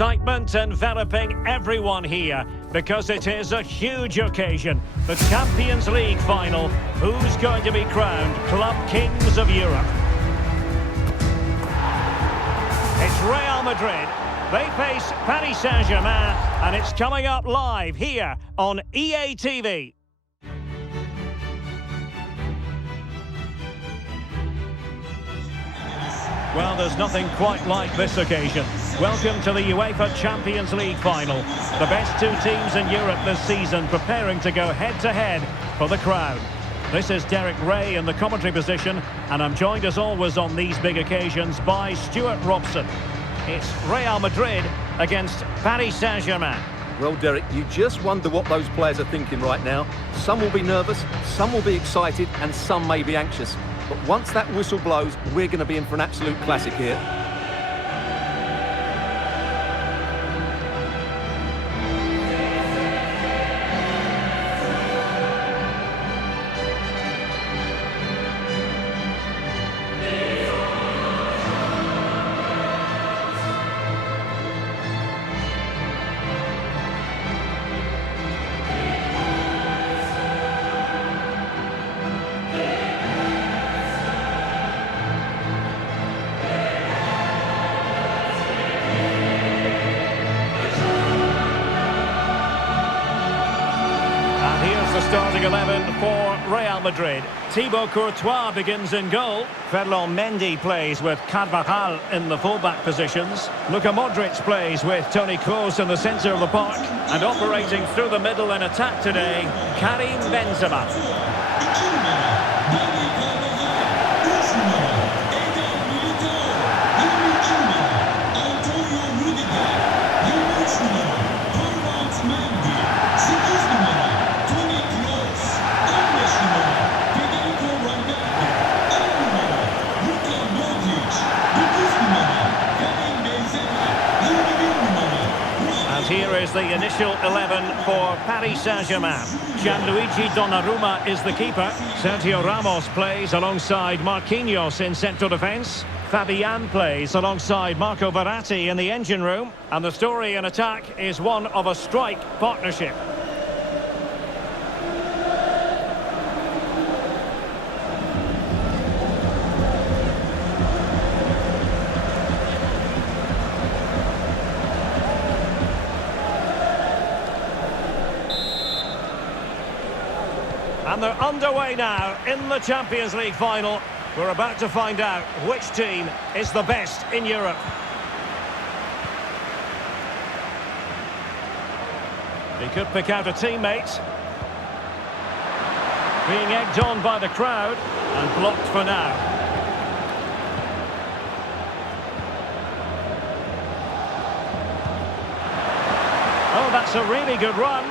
Excitement enveloping everyone here because it is a huge occasion. The Champions League final. Who's going to be crowned Club Kings of Europe? It's Real Madrid. They face Paris Saint-Germain, and it's coming up live here on EA TV. Well, there's nothing quite like this occasion. Welcome to the UEFA Champions League final. The best two teams in Europe this season preparing to go head-to-head for the crown. This is Derek Ray in the commentary position, and I'm joined as always on these big occasions by Stuart Robson. It's Real Madrid against Paris Saint-Germain. Well, Derek, you just wonder what those players are thinking right now. Some will be nervous, some will be excited, and some may be anxious. But once that whistle blows, we're going to be in for an absolute classic here. Starting 11 for Real Madrid. Thibaut Courtois begins in goal. Ferland Mendy plays with Carvajal in the fullback positions. Luka Modric plays with Toni Kroos in the centre of the park. And operating through the middle in attack today, Karim Benzema. Here is the initial 11 for Paris Saint-Germain. Gianluigi Donnarumma is the keeper. Sergio Ramos plays alongside Marquinhos in central defence. Fabian plays alongside Marco Verratti in the engine room. And the story in attack is one of a strike partnership. And they're underway now in the Champions League final. We're about to find out which team is the best in Europe. He could pick out a teammate. Being egged on by the crowd and blocked for now. Oh, that's a really good run.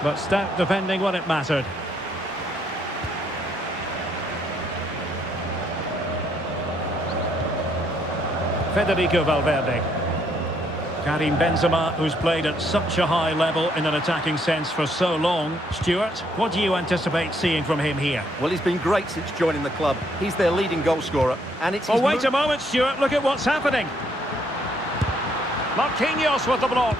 But stout defending when it mattered. Federico Valverde. Karim Benzema, who's played at such a high level in an attacking sense for so long. Stuart, what do you anticipate seeing from him here? Well, he's been great since joining the club. He's their leading goal scorer, and it's... Oh, wait a moment, Stuart. Look at what's happening. Marquinhos with the block.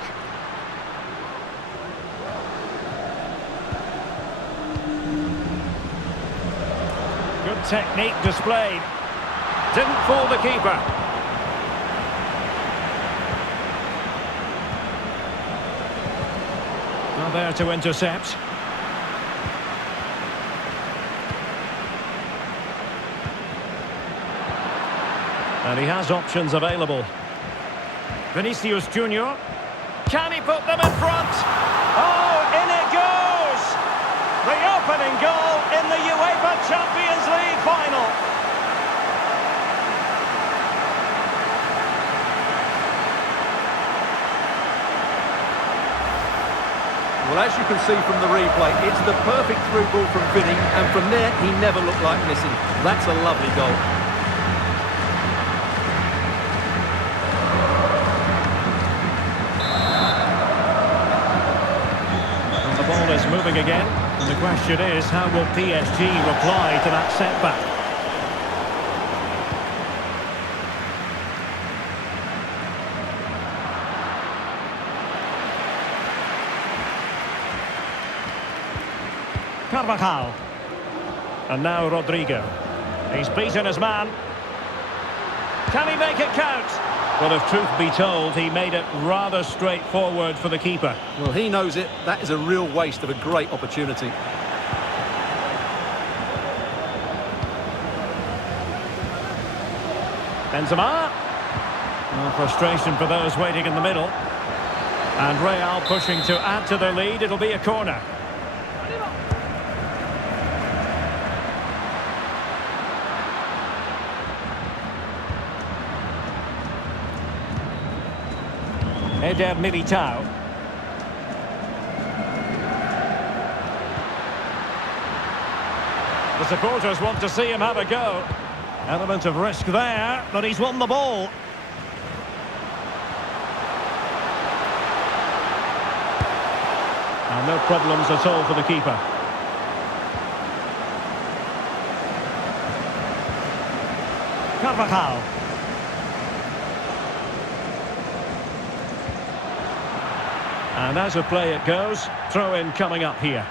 Good technique displayed. Didn't fool the keeper. Well, there to intercept. And he has options available. Vinicius Junior. Can he put them in front? Oh, in it goes! The opening goal in the UEFA Champions League final. Well, as you can see from the replay, it's the perfect through ball from Vinny, and from there, he never looked like missing. That's a lovely goal. And the ball is moving again. And the question is, how will PSG reply to that setback? Carvajal. And now Rodrigo. He's beaten his man. Can he make it count? Well, if truth be told, he made it rather straightforward for the keeper. Well, he knows it. That is a real waste of a great opportunity. Benzema. Well, frustration for those waiting in the middle. And Real pushing to add to their lead. It'll be a corner. Eder Militao. The supporters want to see him have a go. Element of risk there, but he's won the ball. And no problems at all for the keeper. Carvajal. And as a play it goes, throw-in coming up here.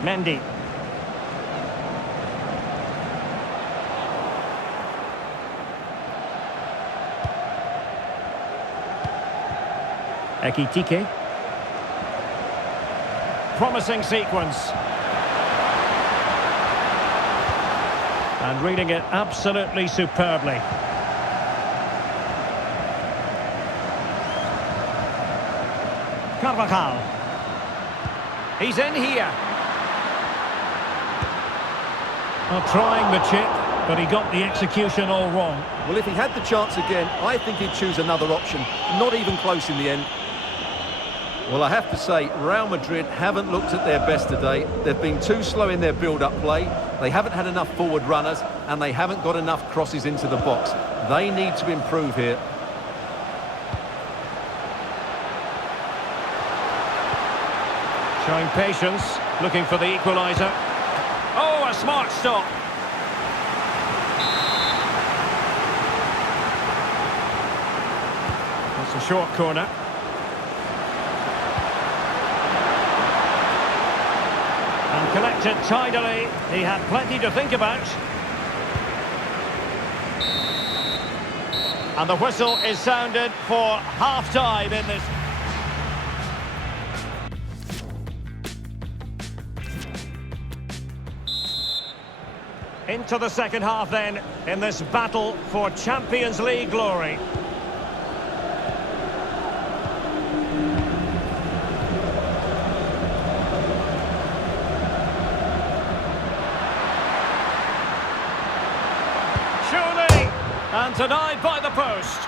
Mendy. Ekitike. Promising sequence. And reading it absolutely superbly. Carvajal. He's in here. Well, trying the chip, but he got the execution all wrong. Well, if he had the chance again, I think he'd choose another option. Not even close in the end. Well, I have to say, Real Madrid haven't looked at their best today. They've been too slow in their build-up play. They haven't had enough forward runners, and they haven't got enough crosses into the box. They need to improve here. Showing patience, looking for the equaliser. Oh, a smart stop. It's a short corner. And collected tidily. He had plenty to think about. And the whistle is sounded for half-time in this. Into the second half then, in this battle for Champions League glory. Surely, and denied by the post.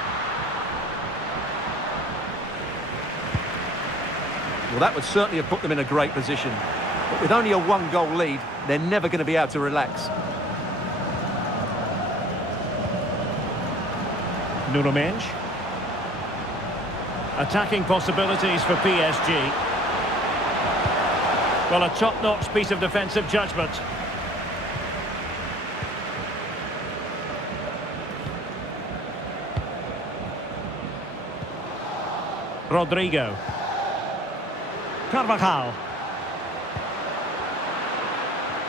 Well, that would certainly have put them in a great position. But with only a one-goal lead, they're never going to be able to relax. Nuno Mendes. Attacking possibilities for PSG. Well, a top-notch piece of defensive judgment. Rodrigo. Carvajal.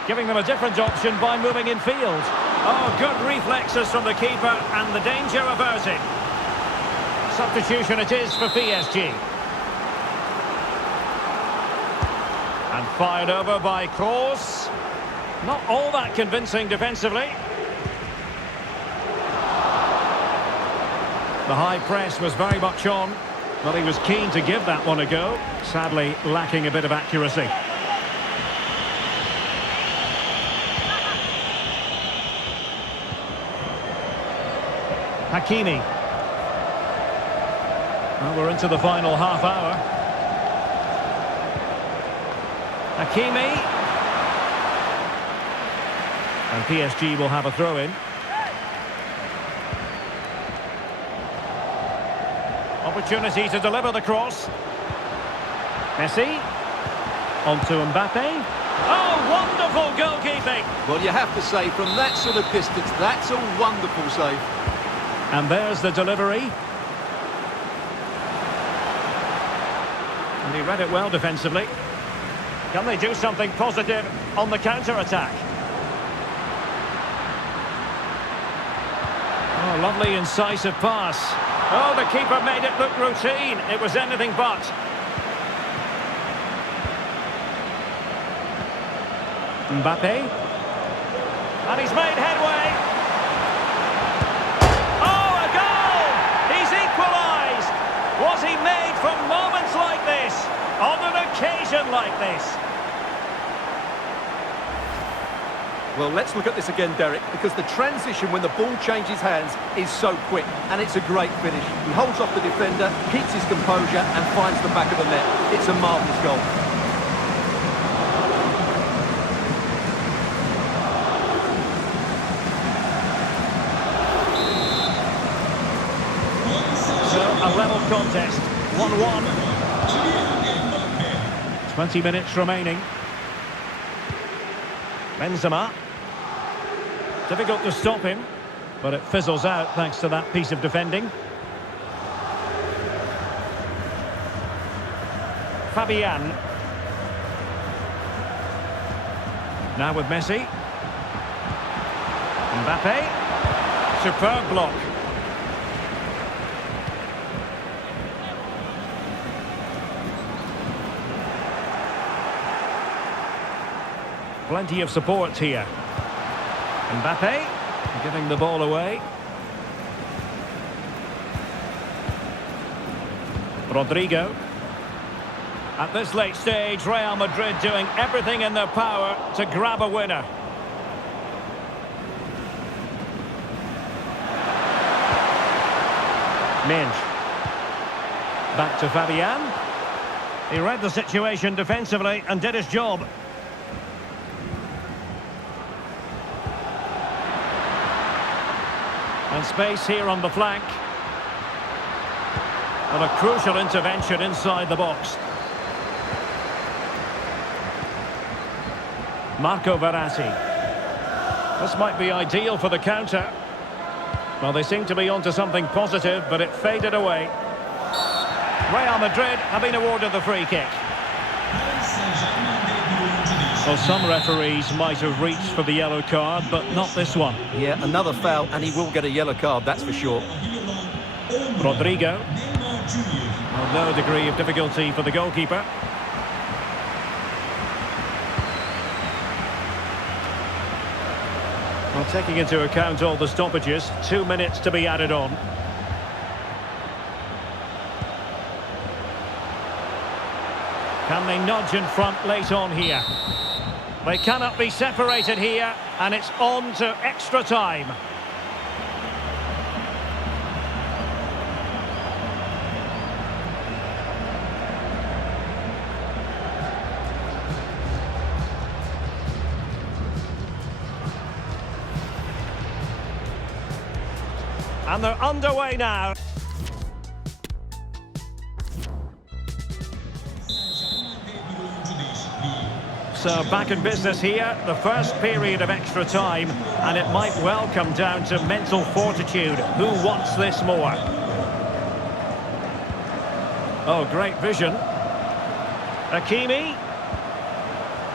Giving them a different option by moving in field. Oh, good reflexes from the keeper and the danger averted. Substitution it is for PSG. And fired over by Kroos. Not all that convincing defensively. The high press was very much on. Well, he was keen to give that one a go. Sadly, lacking a bit of accuracy. Hakimi. Well, we're into the final half hour. Hakimi. And PSG will have a throw-in. Opportunity to deliver the cross. Messi. On to Mbappe. Oh, wonderful goalkeeping! Well, you have to say, from that sort of distance, that's a wonderful save. And there's the delivery. And he read it well defensively. Can they do something positive on the counter-attack? Oh, lovely incisive pass. Oh, the keeper made it look routine. It was anything but. Mbappe. And he's made headway. Oh, a goal! He's equalised! Was he made for moments like this? On an occasion like this? Well, let's look at this again, Derek, because the transition when the ball changes hands is so quick, and it's a great finish. He holds off the defender, keeps his composure, and finds the back of the net. It's a marvellous goal. So, a level contest, 1-1. 20 minutes remaining. Benzema. Difficult to stop him, but it fizzles out thanks to that piece of defending. Fabian. Now with Messi. Mbappe. Superb block. Plenty of support here. Mbappe giving the ball away. Rodrigo. At this late stage, Real Madrid doing everything in their power to grab a winner. Minge. Back to Fabian. He read the situation defensively and did his job. And space here on the flank. And a crucial intervention inside the box. Marco Verratti. This might be ideal for the counter. Well, they seem to be onto something positive, but it faded away. Real Madrid have been awarded the free kick. Well, some referees might have reached for the yellow card, but not this one. Yeah, another foul, and he will get a yellow card, that's for sure. Rodrigo. Well, no degree of difficulty for the goalkeeper. Well, taking into account all the stoppages, 2 minutes to be added on. Can they nudge in front late on here? They cannot be separated here, and it's on to extra time. And they're underway now. So back in business here, the first period of extra time, and it might well come down to mental fortitude. Who wants this more? Oh, great vision. Hakimi.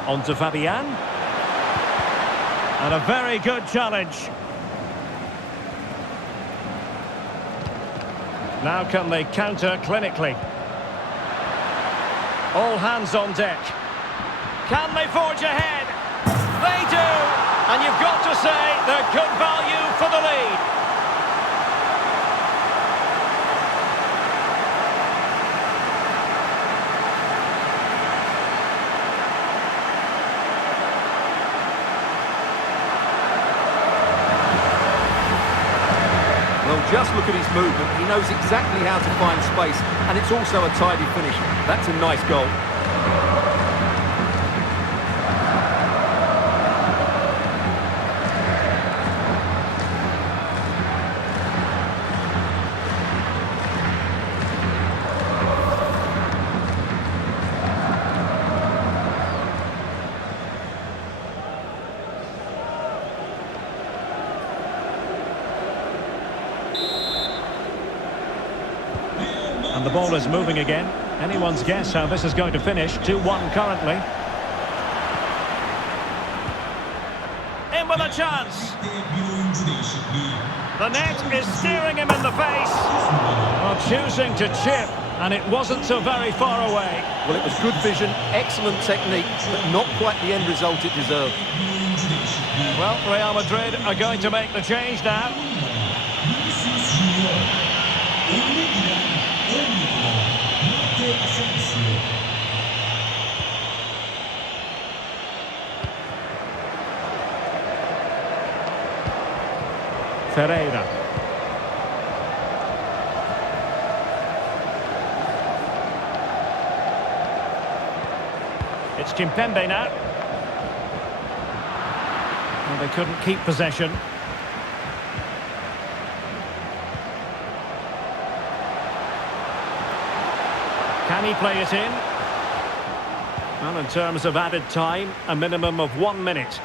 On to Fabian. And a very good challenge. Now can they counter clinically? All hands on deck. Can they forge ahead? They do! And you've got to say they're good value for the lead. Well, just look at his movement. He knows exactly how to find space, and it's also a tidy finish. That's a nice goal. And the ball is moving again. Anyone's guess how this is going to finish. 2-1 currently. In with a chance. The net is staring him in the face. Well, choosing to chip, and it wasn't so very far away. Well, it was good vision, excellent technique, but not quite the end result it deserved. Well, Real Madrid are going to make the change now. Ferreira. It's Kimpembe now. Well, they couldn't keep possession. Can he play it in? Well, in terms of added time, a minimum of 1 minute.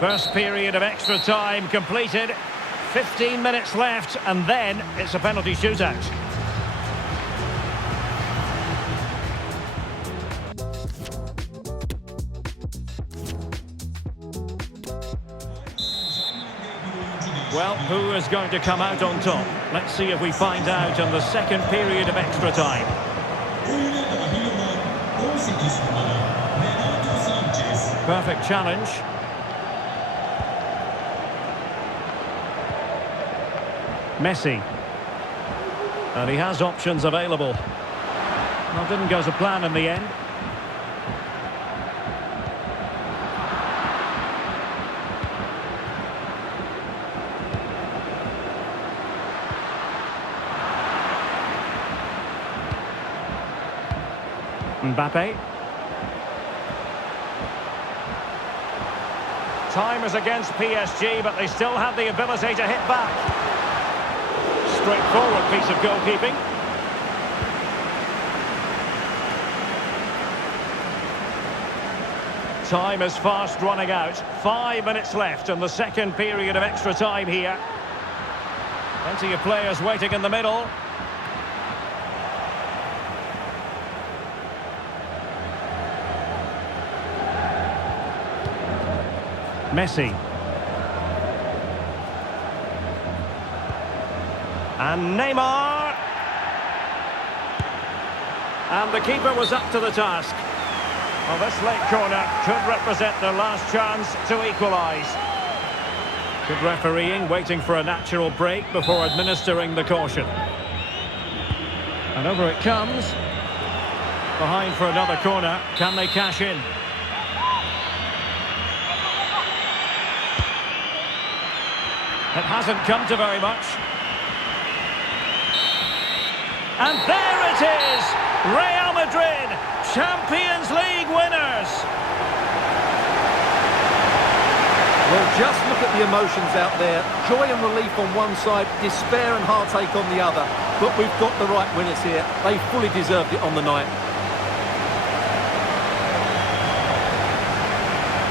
First period of extra time completed. 15 minutes left, and then it's a penalty shootout. Well, who is going to come out on top? Let's see if we find out in the second period of extra time. Perfect challenge. Messi. And he has options available. Well, didn't go to plan in the end. Mbappe. Time is against PSG, but they still have the ability to hit back. Straightforward piece of goalkeeping. Time is fast running out. 5 minutes left in the second period of extra time here. Plenty of players waiting in the middle. Messi. And Neymar. And the keeper was up to the task. Well, this late corner could represent their last chance to equalise. Good refereeing, waiting for a natural break before administering the caution. And over it comes. Behind for another corner. Can they cash in? It hasn't come to very much. And there it is! Real Madrid, Champions League winners! Well, just look at the emotions out there. Joy and relief on one side, despair and heartache on the other. But we've got the right winners here. They fully deserved it on the night.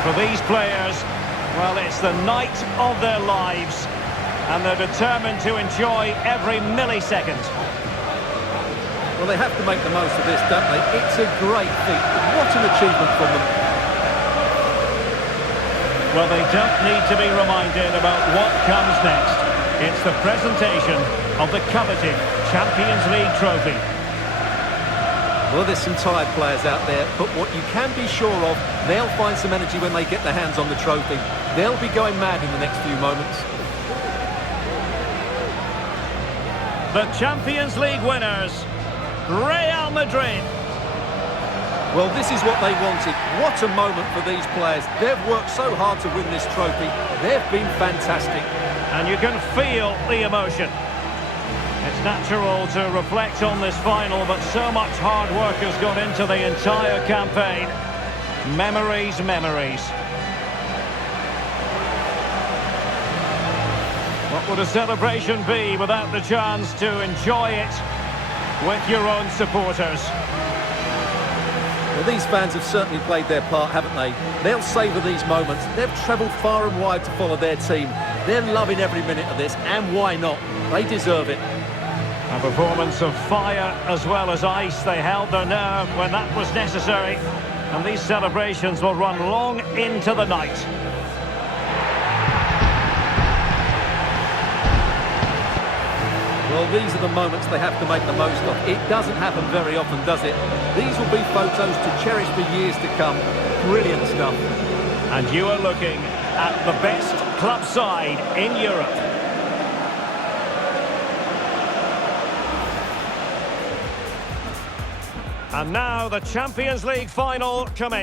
For these players, well, it's the night of their lives. And they're determined to enjoy every millisecond. Well, they have to make the most of this, don't they? It's a great feat. What an achievement from them. Well, they don't need to be reminded about what comes next. It's the presentation of the coveted Champions League trophy. Well, there's some tired players out there, but what you can be sure of, they'll find some energy when they get their hands on the trophy. They'll be going mad in the next few moments. The Champions League winners, Real Madrid. Well, this is what they wanted. What a moment for these players. They've worked so hard to win this trophy. They've been fantastic. And you can feel the emotion. It's natural to reflect on this final, but so much hard work has gone into the entire campaign. Memories, memories. What would a celebration be without the chance to enjoy it with your own supporters? Well, these fans have certainly played their part, haven't they? They'll savour these moments. They've travelled far and wide to follow their team. They're loving every minute of this, and why not? They deserve it. A performance of fire as well as ice. They held their nerve when that was necessary. And these celebrations will run long into the night. Well, these are the moments they have to make the most of. It doesn't happen very often, does it? These will be photos to cherish for years to come. Brilliant stuff. And you are looking at the best club side in Europe. And now the Champions League final commences.